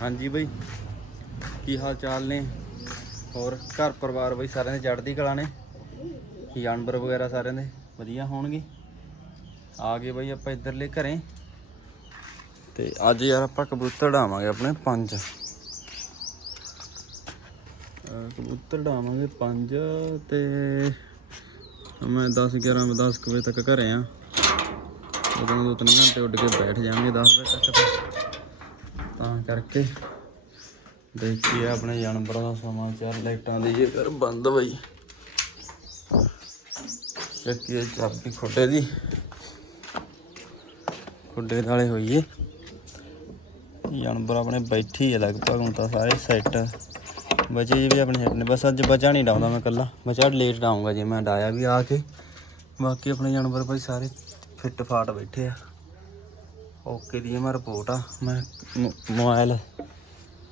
ਹਾਂਜੀ ਬਈ। ਕੀ ਹਾਲ ਚਾਲ ਨੇ? ਹੋਰ ਘਰ ਪਰਿਵਾਰ ਬਈ ਸਾਰਿਆਂ ਦੇ ਚੜ੍ਹਦੀ ਕਲਾ ਨੇ? ਜਾਨਵਰ ਵਗੈਰਾ ਸਾਰਿਆਂ ਦੇ ਵਧੀਆ ਹੋਣਗੇ? ਆ ਗਏ ਬਈ ਆਪਾਂ ਇੱਧਰਲੇ ਘਰੇ। ਤੇ ਅੱਜ ਯਾਰ ਆਪਾਂ ਕਬੂਤਰ ਡਾਵਾਂਗੇ ਆਪਣੇ ਪੰਜ। ਕਬੂਤਰ ਡਾਵਾਂਗੇ ਪੰਜ ਤੇ ਮੈਂ 10 11 10 ਕੁ ਵਜੇ ਤੱਕ ਘਰੇ ਆ। ਉਦੋਂ ਦੋ ਤਿੰਨ ਘੰਟੇ ਉੱਡ ਕੇ ਬੈਠ ਜਾਵਾਂਗੇ 10 ਵਜੇ ਤੱਕ ਤਾਂ ਕਰਕੇ। ਦੇਖੀਏ ਆਪਣੇ ਜਾਨਵਰਾਂ ਦਾ ਸਮਾਚਾਰ ਲਾਈਟਾਂ ਦੀ ਜੇਕਰ ਬੰਦ ਬਈ। ਚੱਕੀਏ ਚਾਬੀ ਖੁੱਡੇ ਦੀ। ਖੁੱਡੇ ਨਾਲੇ ਹੋਈਏ ਜਾਨਵਰ ਆਪਣੇ ਬੈਠੀ ਹੀ ਆ ਲਗਭਗ ਹੁਣ ਤਾਂ ਸਾਰੇ ਸੈੱਟ ਬਚੇ ਜੀ ਵੀ ਆਪਣੇ ਸੈੱਟ ਨੇ ਬਸ ਅੱਜ ਬਚਾ ਨਹੀਂ ਡਾਉਂਦਾ ਮੈਂ ਕੱਲਾ ਬਚਾ ਲੇਟ ਡਾਉਂਗਾ ਜੇ ਮੈਂ ਡਾਇਆ ਵੀ ਆ ਕੇ। ਬਾਕੀ ਆਪਣੇ ਜਾਨਵਰ ਭਾਈ ਸਾਰੇ ਫਿੱਟ ਫਾਟ ਬੈਠੇ ਆ। ਓਕੇ ਦੀ ਮੈਂ ਰਿਪੋਰਟ ਆ, ਮੈਂ ਮ- ਮੋਬਾਈਲ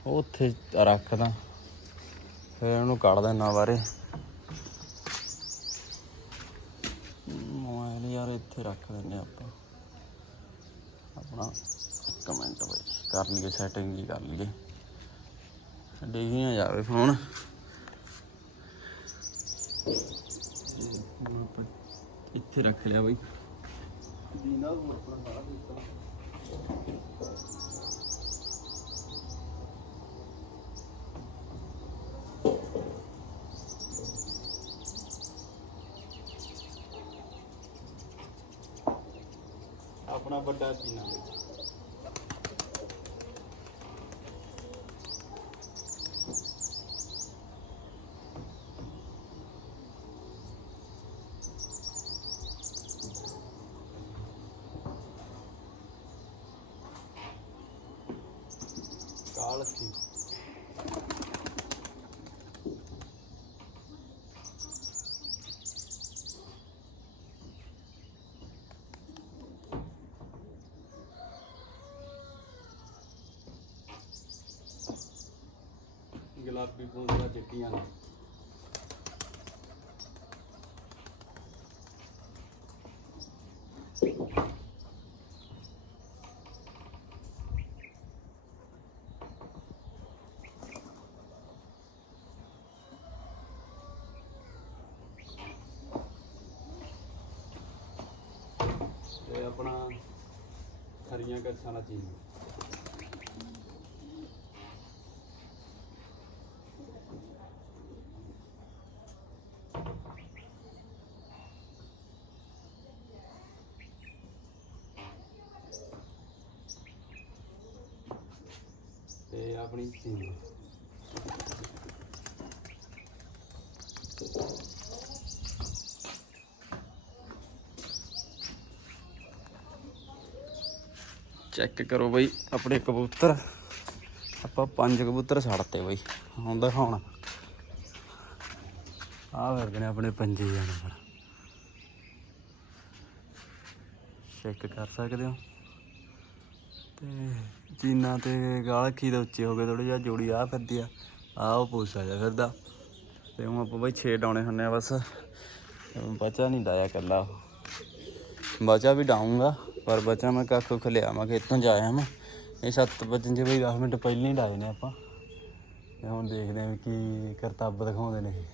ਉਹ ਉੱਥੇ ਰੱਖਦਾ। ਫਿਰ ਉਹਨੂੰ ਕੱਢ ਦੇਣਾ ਬਾਰੇ। ਮੋਬਾਈਲ ਯਾਰ ਇੱਥੇ ਰੱਖ ਦਿੰਦੇ ਆਪਾਂ। ਆਪਣਾ ਇੱਕ ਮਿੰਟ ਬਈ ਕਰ ਲਈਏ ਸੈਟਿੰਗ ਜੀ ਕਰ ਲਈਏ ਡਿੱਗੀ ਨਾ ਜਾਵੇ ਫੋਨ ਇੱਥੇ ਰੱਖ ਲਿਆ ਬਈ। ਦੀਨਾ ਹੋਰ ਆਪਣਾ ਸਾਰਾ ਦਿੱਤਾ ਆਪਣਾ ਵੱਡਾ ਚੀਨਾ ਬਈ ਕਾਲ ਸੀ ਗੁਲਾਬੀ ਪੂੰਝਾਂ ਚਿੱਟੀਆਂ ਨੇ। ਤੇ ਆਪਣਾ ਹਰੀਆਂ ਕੱਛਾਂ ਦਾ ਚੀਜ਼ ਤੇ ਆਪਣੀ ਚੀਜ਼ ਚੈੱਕ ਕਰੋ ਬਈ ਆਪਣੇ ਕਬੂਤਰ। ਆਪਾਂ ਪੰਜ ਕਬੂਤਰ ਛੱਡਤੇ ਬਈ। ਹੁਣ ਦਿਖਾਉਣਾ। ਆਹ ਵਰਗੇ ਨੇ ਆਪਣੇ ਪੰਜੇ ਜਾਨਵਰ। ਚੈੱਕ ਕਰ ਸਕਦੇ ਹੋ? ਤੇ ਚੀਨਾ ਤੇ ਗਾਲਖੀ ਦੇ ਉੱਚੇ ਹੋ ਗਏ ਥੋੜੇ ਜਿਹਾ ਜੋੜੀ ਆ ਫਿਰਦੀ ਆ ਆ ਉਹ ਪੂਸਾ ਜਾ ਫਿਰਦਾ। ਤੇ ਹੁਣ ਆਪਾਂ ਬਈ 6 ਡਾਉਣੇ ਹੁੰਨੇ ਆ ਬਸ। ਬਚਾ ਨਹੀਂ ਡਾਇਆ ਕੱਲਾ ਬਚਾ ਵੀ ਡਾਉਂਗਾ ਪਰ ਬਚਾ ਮੈਂ ਕੱਖ ਕੁੱਖ ਲਿਆਵਾਂ ਖੇਤੋਂ ਜਾ ਆਇਆ ਮੈਂ ਇਹ 7 ਵਜੇ ਜੇ ਬਈ 10 ਮਿੰਟ ਪਹਿਲਾਂ ਹੀ ਡਾਏ ਨੇ ਆਪਾਂ। ਤੇ ਹੁਣ ਦੇਖਦੇ ਹਾਂ ਵੀ ਕੀ ਕਰਤੱਬ ਦਿਖਾਉਂਦੇ ਨੇ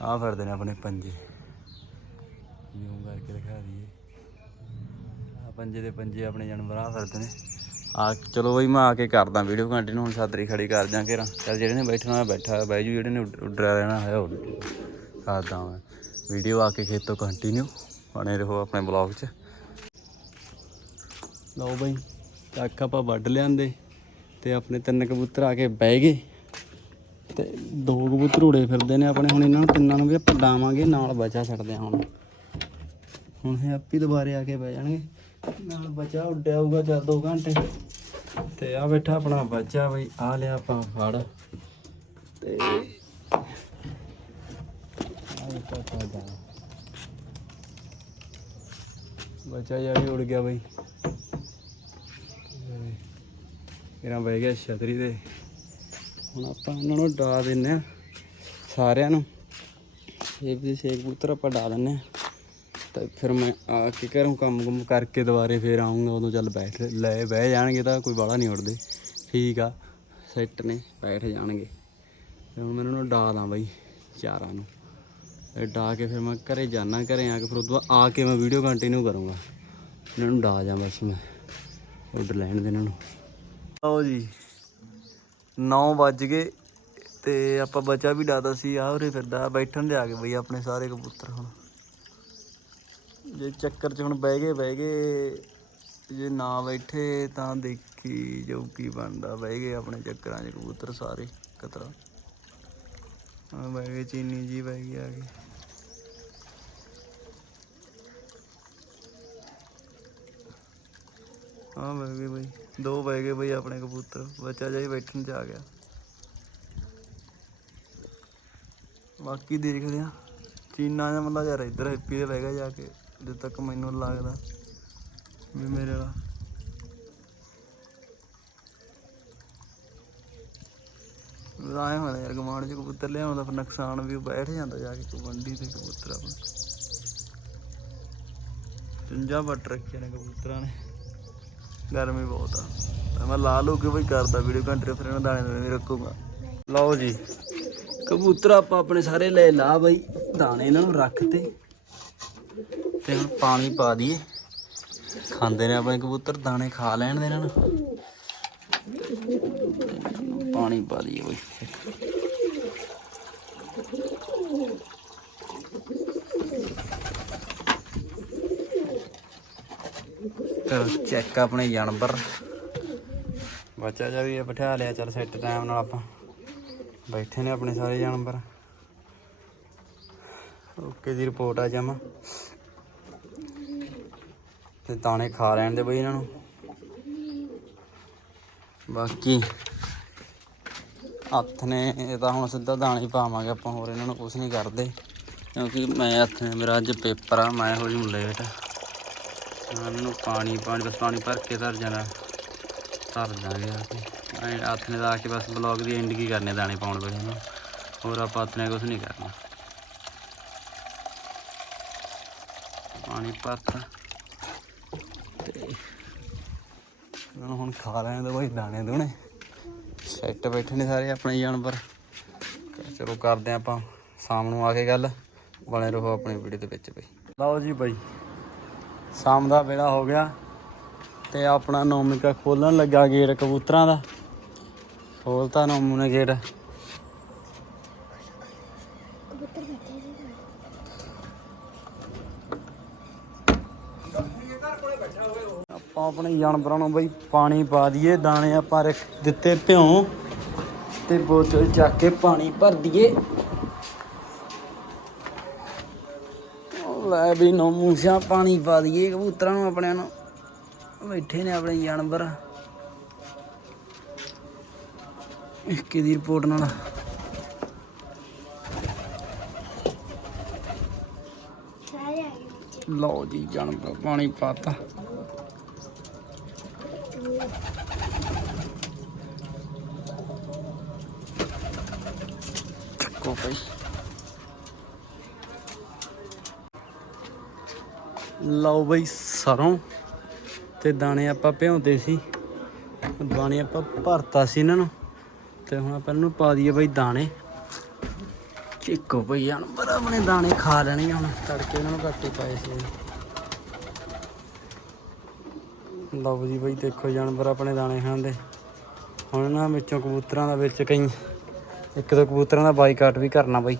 ਆ ਫਿਰਦੇ ਨੇ ਆਪਣੇ ਪੰਜੇ। ਜਿਉਂ ਕਰਕੇ ਦਿਖਾ ਦਈਏ। ਪੰਜੇ ਦੇ ਪੰਜੇ ਆਪਣੇ ਜਾਨਵਰ ਆ ਫਿਰਦੇ ਨੇ। ਆ ਚਲੋ ਬਈ ਮੈਂ ਆ ਕੇ ਕਰਦਾ ਵੀਡੀਓ ਕੰਟੀਨਿਊ ਹੁਣ ਸਾਦਰੀ ਖੜੀ ਕਰ ਜਾਂ ਘੇਰਾ। ਚੱਲ ਜਿਹੜੇ ਨੇ ਬੈਠਣਾ ਹੋਇਆ ਬੈਠਾ ਹੋਇਆ, ਬਹਿ ਜੂ ਜਿਹੜੇ ਨੇ ਉੱਡ- ਉੱਡਿਆ ਰਹਿਣਾ ਹੋਇਆ ਉੱਡ ਕਰਦਾ ਮੈਂ। ਵੀਡੀਓ ਆ ਕੇ ਖੇਤੋਂ ਕੰਟੀਨਿਊ ਬਣੇ ਰਹੋ ਆਪਣੇ ਬਲੌਗ 'ਚ। ਲਓ ਬਈ ਚੱਕ ਆਪਾਂ ਵੱਢ ਲਿਆਂਦੇ ਤੇ ਆਪਣੇ ਤਿੰਨ ਕਬੂਤਰ ਆ ਕੇ ਬਹਿ ਗਏ। ਤੇ ਦੋ ਕਬੂਤਰ ਉੜੇ ਫਿਰਦੇ ਨੇ ਆਪਣੇ ਹੁਣ ਇਹਨਾਂ ਨੂੰ ਤਿੰਨਾਂ ਨੂੰ ਵੀ ਆਪਾਂ ਡਾਵਾਂਗੇ ਨਾਲ ਬਚਾ ਛੱਡਦੇ ਹਾਂ ਹੁਣ। ਹੁਣ ਇਹ ਆਪੀ ਦੁਬਾਰੇ ਆ ਕੇ ਬਹਿ ਜਾਣਗੇ। ਨਾਲ ਬਚਾ ਉੱਡਿਆ ਹੋਊਗਾ ਚਾਰ ਦੋ ਘੰਟੇ। ਤੇ ਆ ਬੈਠਾ ਆਪਣਾ ਬੱਚਾ ਬਈ, ਆ ਲਿਆ ਆਪਾਂ ਫੜ। ਤੇ ਆ ਬੱਚਾ ਜਿਹਾ ਵੀ ਉੜ ਗਿਆ ਬਈ। ਇਹਨਾਂ ਬਹਿ ਗਿਆ ਛਤਰੀ ਤੇ। ਹੁਣ ਆਪਾਂ ਇਹਨਾਂ ਨੂੰ ਡਾ ਦਿੰਨੇ ਆ ਸਾਰਿਆਂ ਨੂੰ। ਸ਼ੇਬ ਵੀ ਸੇਕ ਕਬੂਤਰ ਆਪਾਂ ਡਾ ਦਿੰਨੇ ਆ ਤਾਂ ਫਿਰ ਮੈਂ ਆ ਕੇ ਘਰੋਂ ਕੰਮ ਕੁਮ ਕਰਕੇ ਦੁਬਾਰੇ ਫੇਰ ਆਉਂਗਾ ਉਦੋਂ ਚੱਲ ਬੈਠ ਲੈ, ਬਹਿ ਜਾਣਗੇ ਤਾਂ ਕੋਈ ਬਾਹਲਾ ਨਹੀਂ ਉੜਦੇ ਠੀਕ ਆ ਸੈੱਟ ਨੇ, ਬੈਠ ਜਾਣਗੇ। ਤੇ ਹੁਣ ਮੈਨੂੰ ਨੂੰ ਡਾ ਦਾਂ ਬਾਈ, ਚਾਰਾਂ ਨੂੰ। ਤੇ ਡਾ ਕੇ ਫਿਰ ਮੈਂ ਘਰੇ ਜਾਣਾ ਘਰੇ ਆ ਕੇ ਫਿਰ ਉਦੋਂ ਆ ਕੇ ਮੈਂ ਵੀਡੀਓ ਕੰਟੀਨਿਊ ਕਰੂੰਗਾ। ਇਹਨਾਂ ਨੂੰ ਡਾ ਜਾ ਬਸ ਮੈਂ, ਉੱਡ ਲੈਣ ਦੇ ਇਹਨਾਂ ਨੂੰ। ਆਓ ਜੀ 9 ਵੱਜ ਗਏ ਤੇ ਆਪਾਂ ਬੱਚਾ ਵੀ ਡਾਦਾ ਸੀ ਆ ਉਰੇ ਫਿਰਦਾ, ਬੈਠਣ ਦੇ ਆ ਗਏ ਬਈ ਆਪਣੇ ਸਾਰੇ ਕਬੂਤਰ ਹੁਣ। ਜੇ ਚੱਕਰ 'ਚ ਹੁਣ ਬਹਿ ਗਏ ਬਹਿ ਗਏ, ਜੇ ਨਾ ਬੈਠੇ ਤਾਂ ਦੇਖੀ ਜੋ ਕੀ ਬਣਦਾ। ਬਹਿ ਗਏ ਆਪਣੇ ਚੱਕਰਾਂ 'ਚ ਕਬੂਤਰ ਸਾਰੇ ਕਤਰਾ। ਆ ਬਹਿ ਗਏ, ਚੀਨੀ ਜੀ ਬਹਿ ਗਈ ਆ ਗਏ ਹਾਂ, ਬਹਿ ਗਏ ਬਈ। ਦੋ ਬਹਿ ਗਏ ਬਈ ਆਪਣੇ ਕਬੂਤਰ। ਬੱਚਾ ਜਾਈ ਬੈਠਣ 'ਚ ਆ ਗਿਆ। ਬਾਕੀ ਦੇਖਦੇ ਆ ਚੀਨਾ ਜਾਂ ਮਤਲਬ ਯਾਰ ਇੱਧਰ ਹੈਪੀ ਦੇ ਬਹਿ ਗਿਆ ਜਾ ਕੇ। ਜਦ ਤੱਕ ਮੈਨੂੰ ਲੱਗਦਾ ਵੀ ਮੇਰੇ ਵਾਲਾ। ਰਾਏ ਹੋਣਾ ਯਾਰ ਗਮਾਨ ਚ ਕਬੂਤਰ ਲਿਆਉਂਦਾ ਫਿਰ ਨੁਕਸਾਨ ਵੀ ਬੈਠ ਜਾਂਦਾ ਜਾ ਕੇ ਕਬੰਡੀ ਤੇ ਕਬੂਤਰ ਆਪਣਾ। ਚੁੰਝਾਂ ਵੱਟ ਰੱਖੇ ਨੇ ਕਬੂਤਰਾਂ ਨੇ। ਗਰਮੀ ਬਹੁਤ ਆ। ਮੈਂ ਲਾ ਲੂ ਕੇ ਬਈ ਕਰਦਾ ਵੀਡੀਓ, ਘੰਟੇ ਫਿਰ ਇਹਨਾਂ ਦਾਣੇ ਦੋਣੇ ਰੱਖੂਗਾ। ਲਓ ਜੀ, ਕਬੂਤਰ ਆਪਾਂ ਆਪਣੇ ਸਾਰੇ ਲੈ ਲਾ ਬਈ, ਦਾਣੇ ਇਹਨਾਂ ਨੂੰ ਰੱਖ ਤੇ। ਤੇ ਹੁਣ ਪਾਣੀ ਪਾ ਦਈਏ। ਖਾਂਦੇ ਨੇ ਆਪਣੇ ਕਬੂਤਰ, ਦਾਣੇ ਖਾ ਲੈਣ ਦੇ ਇਹਨਾਂ ਨੂੰ। ਪਾਣੀ ਪਾ ਦਈਏ ਬਈ। ਚਲੋ ਚੈੱਕ ਆਪਣੇ ਜਾਨਵਰ। ਬੱਚਾ ਜਾ ਵੀ ਇਹ ਬਿਠਾ ਲਿਆ, ਚੱਲ ਸੈੱਟ ਟਾਈਮ ਨਾਲ ਆਪਾਂ ਬੈਠੇ ਨੇ ਆਪਣੇ ਸਾਰੇ ਜਾਨਵਰ। ਓਕੇ ਦੀ ਰਿਪੋਰਟ ਆ ਜਾਵਾਂ ਤੇ ਦਾਣੇ ਖਾ ਲੈਣ ਦੇ ਬਈ ਇਹਨਾਂ ਨੂੰ। ਬਾਕੀ ਹੱਥ ਨੇ, ਇਹ ਤਾਂ ਹੁਣ ਸਿੱਧਾ ਦਾਣੇ ਪਾਵਾਂਗੇ ਆਪਾਂ, ਹੋਰ ਇਹਨਾਂ ਨੂੰ ਕੁਝ ਨਹੀਂ ਕਰਦੇ। ਕਿਉਂਕਿ ਮੈਂ ਹੱਥ ਨੇ, ਮੇਰਾ ਅੱਜ ਪੇਪਰ ਆ, ਮੈਂ ਹੋ ਜੂ ਲੇਟ। ਇਹਨਾਂ ਨੂੰ ਪਾਣੀ ਪਾਣੀ, ਬਸ ਪਾਣੀ ਭਰ ਕੇ ਧਰ ਜਾਣਾ। ਧਰ ਦਾਂਗੇ ਆ ਕੇ। ਹੱਥ ਨੇ ਤਾਂ ਕੇ ਬਸ ਬਲੌਗ ਦੀ ਐਂਡ ਕੀ ਕਰਨੇ, ਦਾਣੇ ਪਾਉਣ ਵੇਲੇ ਨੂੰ ਹੋਰ ਆਪਾਂ ਹੱਥ ਨੇ ਕੁਝ ਨਹੀਂ ਕਰਨਾ। ਪਾਣੀ ਭਰਤਾ ਤੇ ਇਹਨਾਂ ਨੂੰ ਹੁਣ ਖਾ ਲੈਣ ਦੇ ਬਾਈ, ਦਾਣੇ ਦੂਣੇ। ਸੈੱਟ ਬੈਠੇ ਨੇ ਸਾਰੇ ਆਪਣੇ ਜਾਨਵਰ। ਚਲੋ ਕਰਦੇ ਹਾਂ ਆਪਾਂ ਸ਼ਾਮ ਨੂੰ ਆ ਕੇ ਗੱਲ। ਬਣੇ ਰਹੋ ਆਪਣੀ ਵੀਡੀਓ ਦੇ ਵਿੱਚ ਬਈ। ਲਓ ਜੀ ਬਾਈ, ਸ਼ਾਮ ਦਾ ਵੇਲਾ ਹੋ ਗਿਆ ਤੇ ਆਪਣਾ ਨੋਮਿਕਾ ਖੋਲਣ ਲੱਗਾ ਗੇਟ ਕਬੂਤਰਾਂ ਦਾ। ਖੋਲਤਾ ਨੋਮੂ ਨੇ ਗੇਟ ਆਪਾਂ ਆਪਣੇ ਜਾਨਵਰਾਂ ਨੂੰ ਬਈ ਪਾਣੀ ਪਾ ਦਈਏ, ਦਾਣੇ ਆਪਾਂ ਰੱਖ ਦਿੱਤੇ ਭਿਉ ਤੇ ਬੋਤਲ ਚੱਕ ਕੇ ਪਾਣੀ ਭਰ ਦਈਏ। ਲੈ ਵੀ ਨੌਮੂ ਸਿਆ ਪਾਣੀ ਪਾ ਦਈਏ, ਕਬੂਤਰਾਂ ਨੂੰ ਆਪਣਿਆਂ ਨੂੰ। ਬੈਠੇ ਨੇ ਆਪਣੇ ਜਾਨਵਰ। ਇੱਕ ਦੀ ਰਿਪੋਰਟ ਨਾਲ। ਲਓ ਜੀ, ਜਾਨਵਰ ਪਾਣੀ ਪਾਤਾ। ਚੱਕੋ ਭਾਈ ਲਓ ਬਈ ਸਰੋਂ। ਤੇ ਦਾਣੇ ਆਪਾਂ ਭਿਉਂਦੇ ਸੀ। ਦਾਣੇ ਆਪਾਂ ਭਰਤਾ ਸੀ ਇਹਨਾਂ ਨੂੰ। ਤੇ ਹੁਣ ਆਪਾਂ ਇਹਨੂੰ ਪਾ ਦਈਏ ਬਈ ਦਾਣੇ। ਚਿੱਕੋ ਬਈ ਜਾਨਵਰ ਆਪਣੇ ਦਾਣੇ ਖਾ ਲੈਣਗੇ ਹੁਣ। ਤੜਕੇ ਇਹਨਾਂ ਨੂੰ ਘੱਟ ਹੀ ਪਾਏ ਸੀ। ਲਓ ਜੀ ਬਈ ਦੇਖੋ, ਜਾਨਵਰ ਆਪਣੇ ਦਾਣੇ ਖਾਂਦੇ। ਹੁਣ ਇਹਨਾਂ ਵਿੱਚੋਂ ਕਬੂਤਰਾਂ ਦਾ ਵਿੱਚ ਕਈ ਇੱਕ ਦੋ ਕਬੂਤਰਾਂ ਦਾ ਬਾਈਕਾਟ ਵੀ ਕਰਨਾ ਬਈ।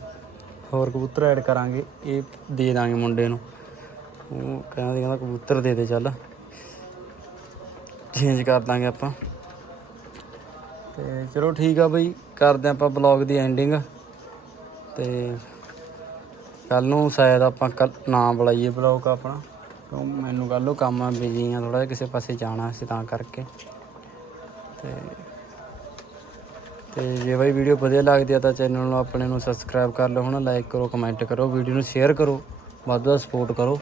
ਹੋਰ ਕਬੂਤਰ ਐਡ ਕਰਾਂਗੇ, ਇਹ ਦੇ ਦਾਂਗੇ ਮੁੰਡੇ ਨੂੰ। ਉਹ ਕਹਿੰਦਾ ਕਹਿੰਦਾ ਕਬੂਤਰ ਦੇ ਦੇ ਚੱਲ। ਚੇਂਜ ਕਰ ਦਾਂਗੇ ਆਪਾਂ। ਤੇ ਚਲੋ ਠੀਕ ਆ ਬਈ, ਕਰਦੇ ਆਪਾਂ ਬਲੌਗ ਦੀ ਐਂਡਿੰਗ ਤੇ ਕੱਲ ਨੂੰ ਸ਼ਾਇਦ ਆਪਾਂ ਕੱਲ ਨਾ ਬੁਲਾਈਏ ਬਲੌਗ ਆਪਣਾ। ਕਿਉਂ ਮੈਨੂੰ ਕੱਲ ਨੂੰ ਕੰਮ ਆ ਬਿਜ਼ੀ ਆ ਥੋੜਾ ਜਿਹਾ ਕਿਸੇ ਪਾਸੇ ਜਾਣਾ ਸੀ ਤਾਂ ਕਰਕੇ। ਤੇ ਤੇ ਜੇ ਬਾਈ ਵੀਡੀਓ ਵਧੀਆ ਲੱਗਦੀ ਆ ਤਾਂ ਚੈਨਲ ਨੂੰ ਆਪਣੇ ਨੂੰ ਸਬਸਕ੍ਰਾਈਬ ਕਰ ਲਓ, ਹੁਣ ਲਾਈਕ ਕਰੋ ਕਮੈਂਟ ਕਰੋ, ਵੀਡੀਓ ਨੂੰ ਸ਼ੇਅਰ ਕਰੋ, ਵੱਧ ਵੱਧ ਸਪੋਰਟ ਕਰੋ।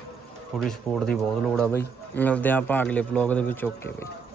ਥੋੜੀ ਸਪੋਰਟ ਦੀ ਬਹੁਤ ਲੋੜ ਆ ਬਾਈ। ਮਿਲਦੇ ਆ ਆਪਾਂ ਅਗਲੇ ਬਲੌਗ ਦੇ ਵਿੱਚ ਓਕੇ ਬਾਈ।